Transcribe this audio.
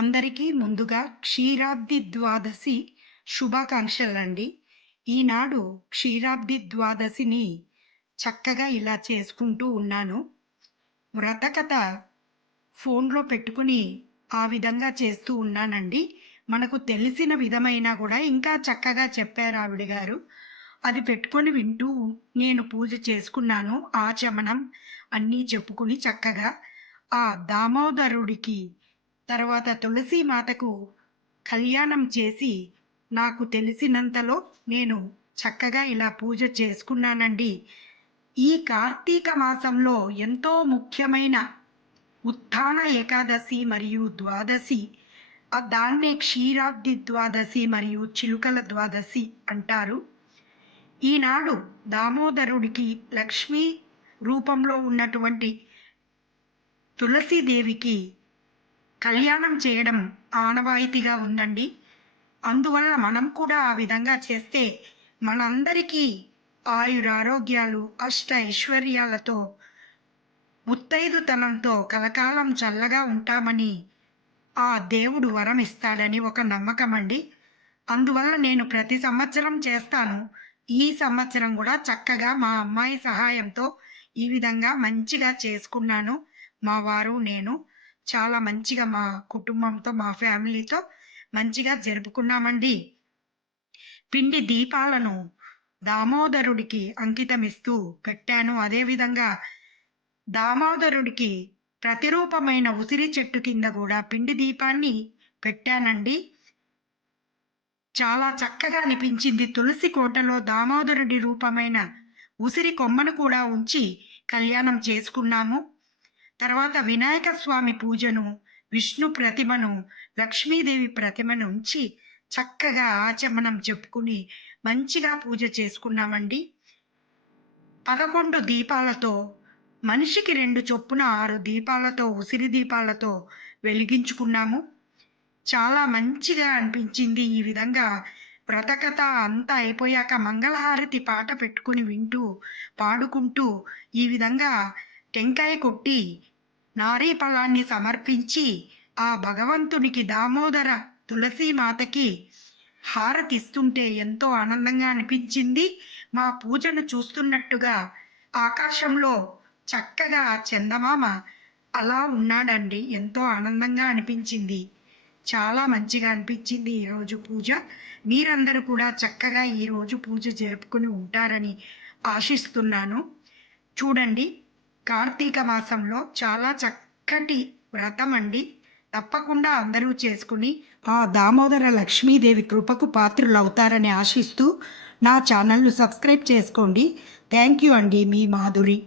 అందరికీ ముందుగా క్షీరాబ్ది ద్వాదశి శుభాకాంక్షలండి. ఈనాడు క్షీరాబ్ది ద్వాదశిని చక్కగా ఇలా చేసుకుంటూ ఉన్నాను. వ్రతకథ ఫోన్లో పెట్టుకుని ఆ విధంగా చేస్తూ ఉన్నానండి. మనకు తెలిసిన విధమైన కూడా ఇంకా చక్కగా చెప్పారు ఆవిడ గారు. అది పెట్టుకొని వింటూ నేను పూజ చేసుకున్నాను. ఆచమనం అన్నీ చెప్పుకుని చక్కగా ఆ దామోదరుడికి తర్వాత తులసి మాతకు కళ్యాణం చేసి నాకు తెలిసినంతలో నేను చక్కగా ఇలా పూజ చేసుకున్నానండి. ఈ కార్తీక మాసంలో ఎంతో ముఖ్యమైన ఉత్థాన ఏకాదశి మరియు ద్వాదశి దాన్నే క్షీరాబ్ది ద్వాదశి మరియు చిలుకల ద్వాదశి అంటారు. ఈనాడు దామోదరుడికి లక్ష్మీ రూపంలో ఉన్నటువంటి తులసీదేవికి కళ్యాణం చేయడం ఆనవాయితీగా ఉందండి. అందువల్ల మనం కూడా ఆ విధంగా చేస్తే మనందరికీ ఆయురారోగ్యాలు అష్ట ఐశ్వర్యాలతో ముత్తైదుతనంతో కలకాలం చల్లగా ఉంటామని ఆ దేవుడు వరం ఇస్తాడని ఒక నమ్మకం అండి అందువల్ల నేను ప్రతి సంవత్సరం చేస్తాను. ఈ సంవత్సరం కూడా చక్కగా మా అమ్మాయి సహాయంతో ఈ విధంగా మంచిగా చేసుకున్నాను. మా వారు నేను చాలా మంచిగా మా కుటుంబంతో మా ఫ్యామిలీతో మంచిగా జరుపుకున్నామండి. పిండి దీపాలను దామోదరుడికి అంకితమిస్తూ పెట్టాను అదేవిధంగా దామోదరుడికి ప్రతిరూపమైన ఉసిరి చెట్టు కింద కూడా పిండి దీపాన్ని పెట్టానండి చాలా చక్కగా అనిపించింది. తులసి కోటలో దామోదరుడి రూపమైన ఉసిరి కొమ్మను కూడా ఉంచి కళ్యాణం చేసుకున్నాము. తర్వాత వినాయక స్వామి పూజను విష్ణు ప్రతిమను లక్ష్మీదేవి ప్రతిమను ఉంచి చక్కగా ఆచమనం చెప్పుకుని మంచిగా పూజ చేసుకున్నామండి. పదకొండు దీపాలతో మనిషికి రెండు చొప్పున ఆరు దీపాలతో ఉసిరి దీపాలతో వెలిగించుకున్నాము. చాలా మంచిగా అనిపించింది ఈ విధంగా. వ్రతకథ అంతా అయిపోయాక మంగళహారతి పాట పెట్టుకుని వింటూ పాడుకుంటూ ఈ విధంగా టెంకాయ కొట్టి నారీ ఫలాన్ని సమర్పించి ఆ భగవంతునికి దామోదర తులసీమాతకి హారతిస్తుంటే ఎంతో ఆనందంగా అనిపించింది. మా పూజను చూస్తున్నట్టుగా ఆకాశంలో చక్కగా చందమామ అలా ఉన్నాడండి. ఎంతో ఆనందంగా అనిపించింది. చాలా మంచిగా అనిపించింది ఈరోజు పూజ. మీరందరూ కూడా చక్కగా ఈరోజు పూజ జరుపుకుని ఉంటారని ఆశిస్తున్నాను. చూడండి కార్తీక మాసంలో చాలా చక్కటి వ్రతం అండి తప్పకుండా అందరూ చేసుకుని ఆ దామోదర లక్ష్మీదేవి కృపకు పాత్రులు అవుతారని ఆశిస్తూ నా ఛానల్ను సబ్స్క్రైబ్ చేసుకోండి. థ్యాంక్ యూ అండి మీ మాధురి.